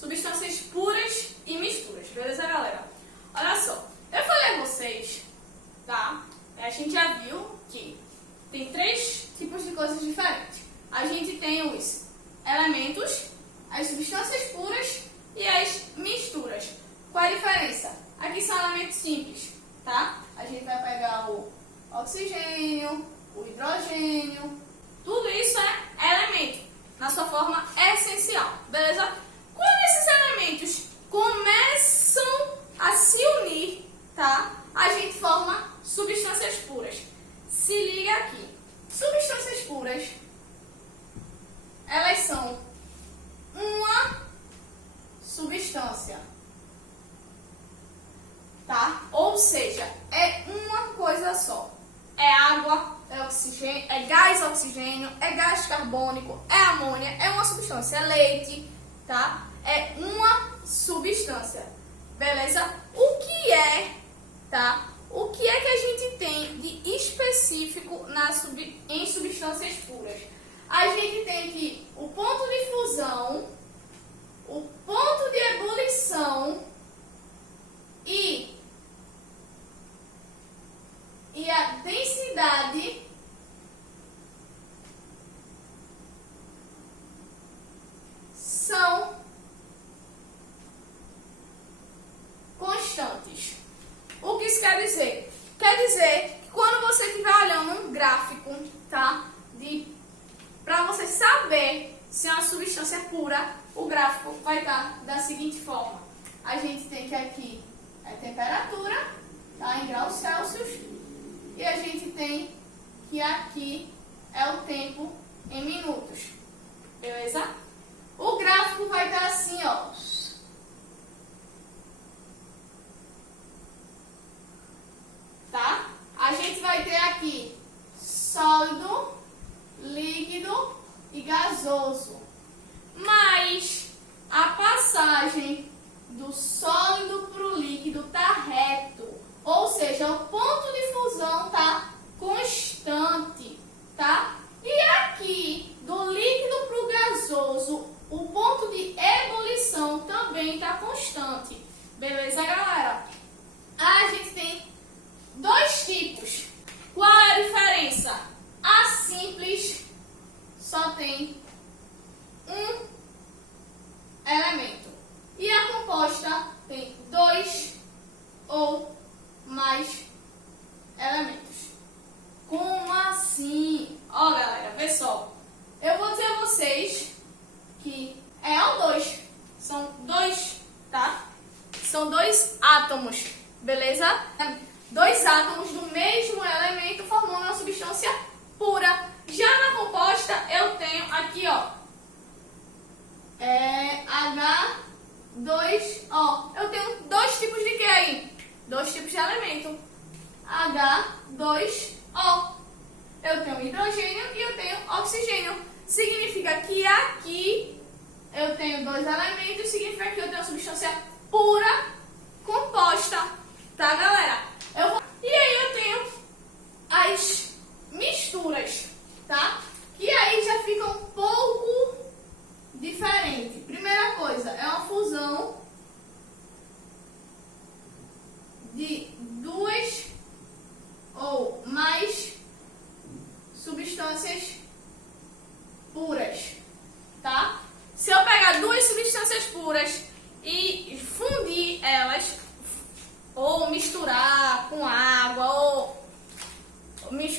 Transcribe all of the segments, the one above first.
substâncias puras e misturas, beleza, galera? Olha só, eu falei a vocês, tá? A gente já viu que tem três tipos de coisas diferentes. A gente tem os elementos, as substâncias puras e as misturas. Qual a diferença? Aqui são elementos simples, tá? A gente vai pegar o oxigênio, o hidrogênio, tudo isso é elemento, na sua forma essencial, beleza? Quando esses elementos começam a se unir, tá? A gente forma substâncias puras. Se liga aqui. Substâncias puras, elas são uma substância, tá? Ou seja, é uma coisa só. É água, é oxigênio, é gás oxigênio, é gás carbônico, é amônia, é uma substância, é leite, tá? É uma substância, beleza? O que é, tá? O que é que a gente tem de específico em substâncias puras? A gente tem aqui o ponto de fusão, o ponto de ebulição e a densidade são constantes. O que isso quer dizer? Quer dizer que quando você estiver olhando um gráfico, tá? Para você saber se é uma substância é pura, o gráfico vai estar da seguinte forma. A gente tem que aqui a temperatura, tá? Em graus Celsius. E a gente tem que aqui é o tempo em minutos. Beleza? O gráfico vai estar assim, ó. Tá? A gente vai ter aqui sólido, líquido e gasoso. Mas a passagem do sólido para o líquido está reto. Ou seja, o ponto de fusão está constante, tá? E aqui, do líquido para o gasoso, o ponto de ebulição também está constante. Beleza, galera? A gente tem dois tipos. Qual é a diferença? A simples só tem um elemento. E a composta tem dois ou mais elementos. Como assim? Ó, galera, pessoal, eu vou dizer a vocês que é O2. São dois, tá? São dois átomos, beleza? Dois átomos do mesmo elemento formando uma substância pura. Já na composta, eu tenho aqui, ó, H2O. Eu tenho dois tipos de que aí? Dois tipos de elemento. H2O. Eu tenho hidrogênio e eu tenho oxigênio. Significa que aqui eu tenho dois elementos, significa que eu tenho uma substância pura composta. Tá, galera? E aí eu tenho as misturas, tá? Que aí já fica um pouco diferente. Primeira coisa, é uma fusão de duas ou mais substâncias puras, tá? Se eu pegar duas substâncias puras e fundir elas, ou misturar com água, ou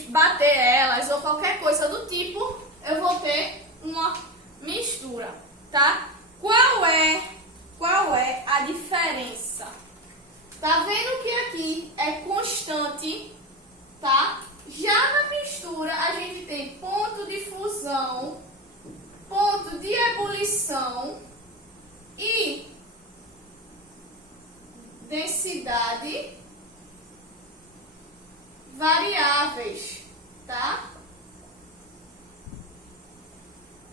bater elas, ou qualquer coisa do tipo, eu vou ter uma mistura, tá? Qual é a diferença? Tá vendo que aqui é constante, tá? Já na mistura, a gente tem ponto de fusão, ponto de ebulição e densidade variáveis, tá?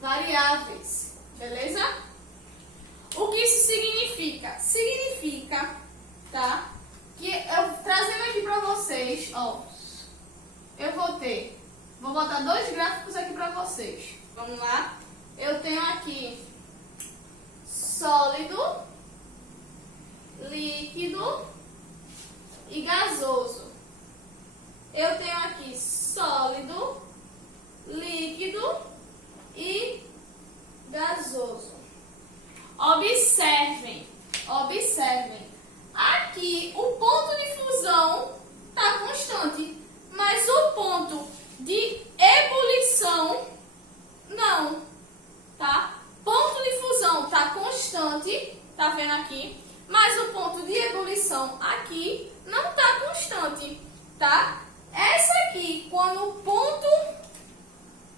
Variáveis, beleza? O que isso significa? Significa, tá? Que eu trazendo aqui pra vocês, ó, eu vou botar dois gráficos aqui pra vocês. Vamos lá? Eu tenho aqui sólido, líquido e gasoso. Eu tenho aqui sólido, líquido e gasoso. Observem. Aqui o ponto de fusão está constante, mas o ponto de ebulição não, tá? Ponto de fusão está constante, tá vendo aqui? Mas o ponto de ebulição aqui não está constante, tá? Essa aqui, quando o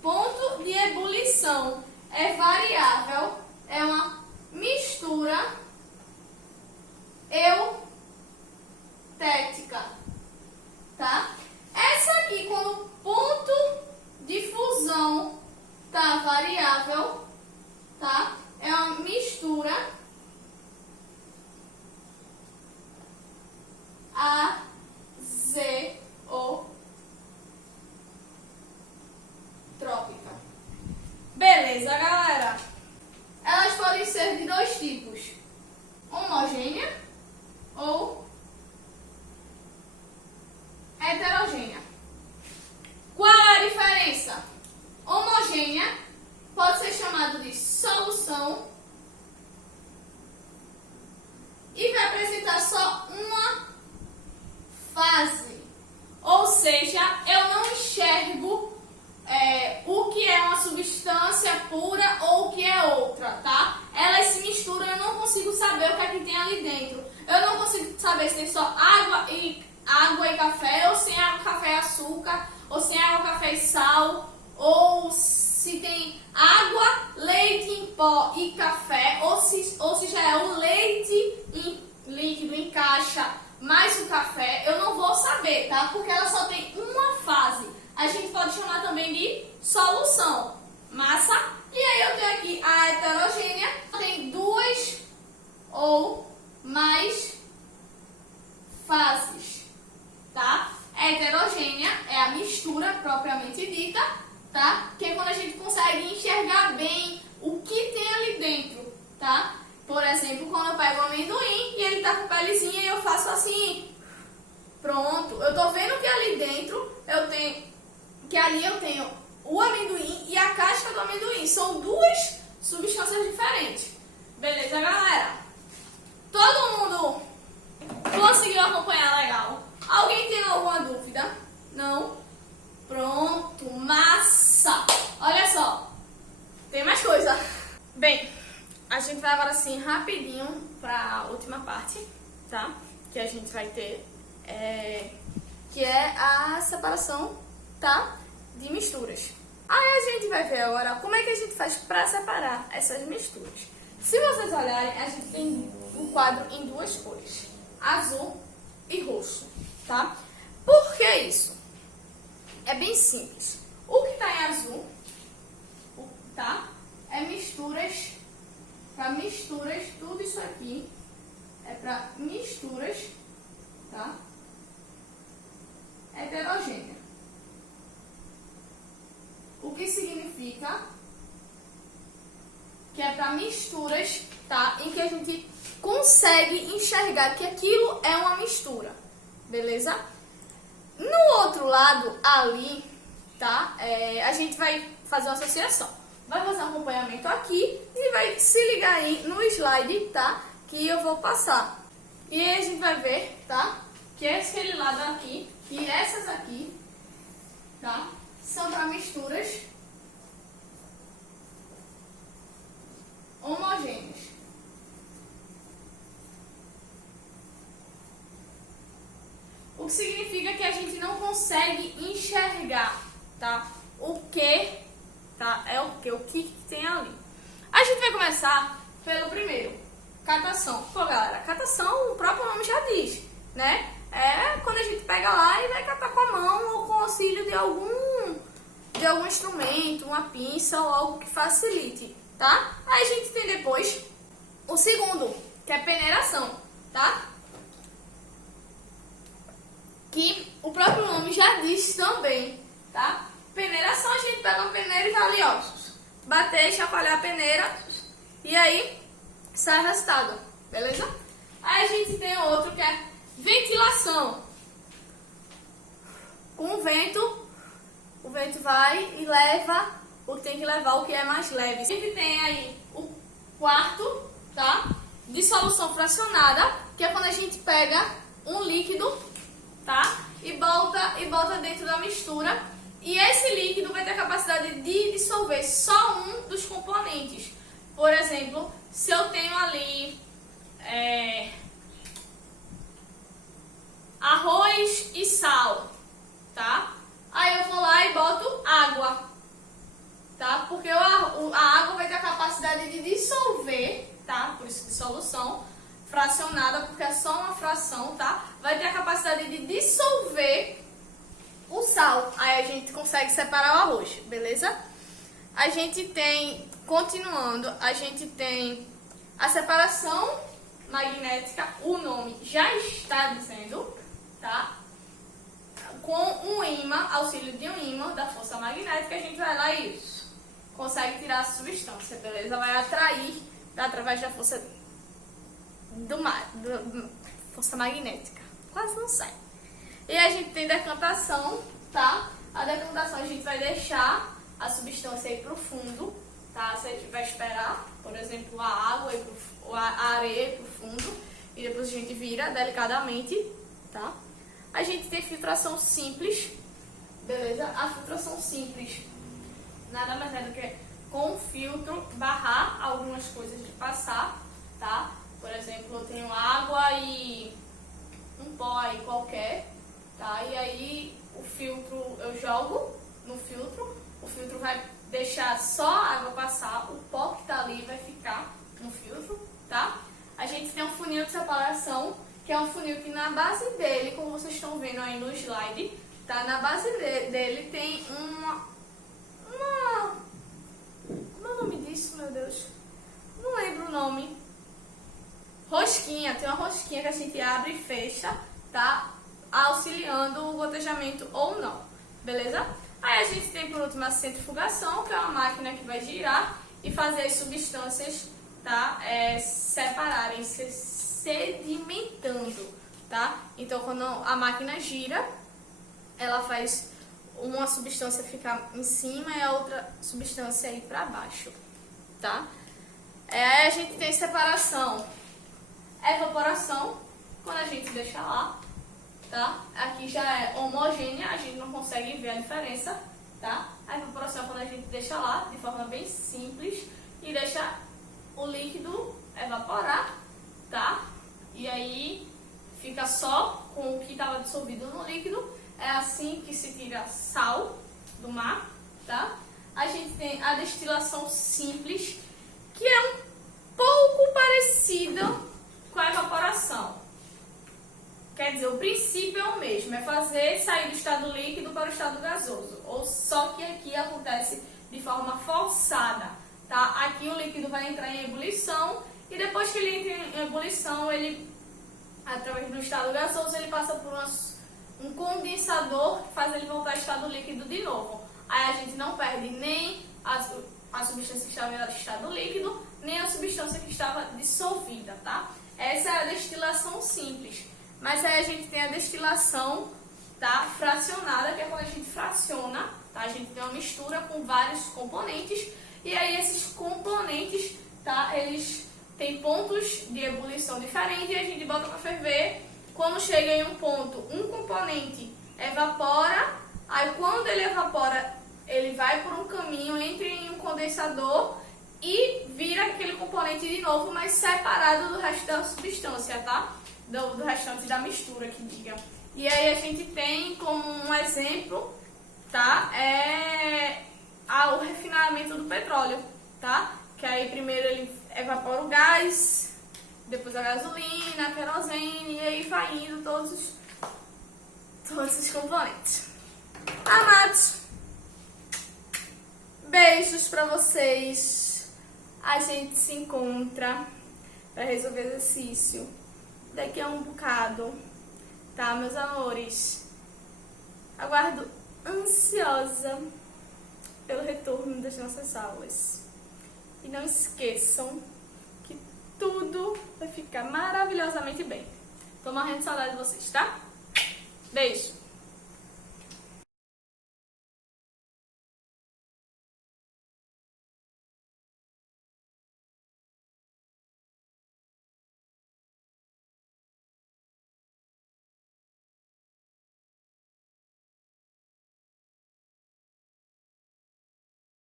ponto de ebulição é variável, é uma mistura eutética, tá? Essa aqui, quando o ponto de fusão tá variável, tá? É uma mistura azotrópica. Beleza, galera? Elas podem ser de dois tipos: homogênea ou heterogênea. Qual é a diferença? Homogênea pode ser chamado de solução e vai apresentar só uma fase. Ou seja, eu não enxergo o que é uma substância pura ou o que é outra, tá? Elas se misturam, eu não consigo saber o que é que tem ali dentro. Eu não consigo saber se tem só água e café, ou sem água, café e açúcar, ou sem água, café e sal, ou se tem água, leite em pó e café, ou se já é o leite líquido em caixa mais o café. Eu não vou saber, tá? Porque ela só tem uma fase. A gente pode chamar também de solução, massa. E aí eu tenho aqui a heterogênea, tem duas ou mais fases, tá? A heterogênea é a mistura propriamente dita, tá? Que é quando a gente consegue enxergar bem o que tem ali dentro, tá? Por exemplo, quando eu pego o amendoim e ele tá com pelezinha e eu faço assim, pronto. Eu tô vendo que ali dentro eu tenho o amendoim e a casca do amendoim. São duas substâncias diferentes. Beleza, galera? Todo mundo conseguiu acompanhar legal? Alguém tem alguma dúvida? Não? Pronto, massa! Olha só, tem mais coisa. Bem, a gente vai agora sim rapidinho para a última parte, tá? Que a gente vai ter, que é a separação, tá? De misturas. Aí a gente vai ver agora como é que a gente faz para separar essas misturas. Se vocês olharem, a gente tem um quadro em duas cores, azul e roxo, tá? Por que isso? É bem simples. O que está em azul, tá? É misturas, para misturas, tudo isso aqui é para misturas, tá? Heterogênea. O que significa que é para misturas, tá? Em que a gente consegue enxergar que aquilo é uma mistura, beleza? No outro lado, ali, tá? A gente vai fazer uma associação. Vai fazer um acompanhamento aqui e vai se ligar aí no slide, tá? Que eu vou passar. E aí a gente vai ver, tá? Que aquele lado aqui e essas aqui, tá? São para misturas homogêneas. O que significa que a gente não consegue enxergar, tá? O que, tá? É o que? O que tem ali. A gente vai começar pelo primeiro, catação. Pô, galera, catação, o próprio nome já diz, né? É quando a gente pega lá e vai catar com a mão ou com o auxílio de algum instrumento, uma pinça ou algo que facilite, tá? Aí a gente tem depois o segundo, que é peneiração, tá? Que o próprio nome já diz também, tá? Peneiração, a gente pega uma peneira e vai ali, ó, bater, chacoalhar a peneira, e aí sai o resultado, beleza? Aí a gente tem outro que é ventilação. Com o vento vai e leva, tem que levar o que é mais leve. Sempre tem aí o quarto, tá? Dissolução fracionada, que é quando a gente pega um líquido, tá? E bota dentro da mistura. E esse líquido vai ter a capacidade de dissolver só um dos componentes. Por exemplo, se eu tenho ali arroz e sal, tá? Aí eu vou lá e boto água, tá? Porque a água vai ter a capacidade de dissolver, tá? Por isso dissolução fracionada, porque é só uma fração, tá? Vai ter a capacidade de dissolver o sal. Aí a gente consegue separar o arroz, beleza? A gente tem, continuando, a gente tem a separação magnética, o nome já está dizendo, tá? Com um ímã, auxílio de um ímã da força magnética, a gente vai lá e consegue tirar a substância, beleza? Vai atrair através da força força magnética. Quase não sai. E a gente tem decantação, tá? A decantação a gente vai deixar a substância ir pro fundo, tá? Você vai esperar, por exemplo, a água a areia ir pro fundo e depois a gente vira delicadamente, tá? A gente tem filtração simples, beleza? A filtração simples nada mais é do que com o filtro barrar algumas coisas de passar, tá? Por exemplo, eu tenho água e um pó aí qualquer, tá? E aí o filtro eu jogo no filtro, o filtro vai deixar só a água passar, o pó que tá ali vai ficar no filtro, tá? A gente tem um funil de separação, que é um funil que na base dele, como vocês estão vendo aí no slide, tá? Na base dele tem como é o nome disso, meu Deus? Não lembro o nome. Rosquinha, tem uma rosquinha que a gente abre e fecha, tá? Auxiliando o gotejamento ou não, beleza? Aí a gente tem por último a centrifugação, que é uma máquina que vai girar e fazer as substâncias, tá? Separarem, se sedimentando, tá? Então quando a máquina gira, ela faz uma substância ficar em cima e a outra substância ir para baixo, tá? Aí a gente tem separação, evaporação, quando a gente deixa lá, tá? Aqui já é homogênea, a gente não consegue ver a diferença, tá? A evaporação é quando a gente deixa lá, de forma bem simples, e deixa o líquido evaporar, tá? E aí fica só com o que estava dissolvido no líquido. É assim que se tira sal do mar, tá? A gente tem a destilação simples, que é um pouco parecida com a evaporação. Quer dizer, o princípio é o mesmo, é fazer sair do estado líquido para o estado gasoso. Ou só que aqui acontece de forma forçada, tá? Aqui o líquido vai entrar em ebulição e depois que ele entra em ebulição, ele, através do estado gasoso, ele passa por um condensador que faz ele voltar ao estado líquido de novo. Aí a gente não perde nem a substância que estava em estado líquido, nem a substância que estava dissolvida, tá? Essa é a destilação simples. Mas aí a gente tem a destilação, tá, fracionada, que é quando a gente fraciona, tá? A gente tem uma mistura com vários componentes e aí esses componentes, tá, eles têm pontos de ebulição diferentes e a gente bota para ferver. Quando chega em um ponto, um componente evapora, aí quando ele evapora, ele vai por um caminho, entra em um condensador e vira aquele componente de novo, mas separado do resto da substância, tá? Do restante da mistura, que diga. E aí a gente tem como um exemplo, tá? O refinamento do petróleo, tá? Que aí primeiro ele evapora o gás, depois a gasolina, a querosene, e aí vai indo todos os componentes. Amados, beijos pra vocês. A gente se encontra para resolver exercício daqui a um bocado, tá, meus amores? Aguardo ansiosa pelo retorno das nossas aulas. E não esqueçam que tudo vai ficar maravilhosamente bem. Tô morrendo de saudade de vocês, tá? Beijo!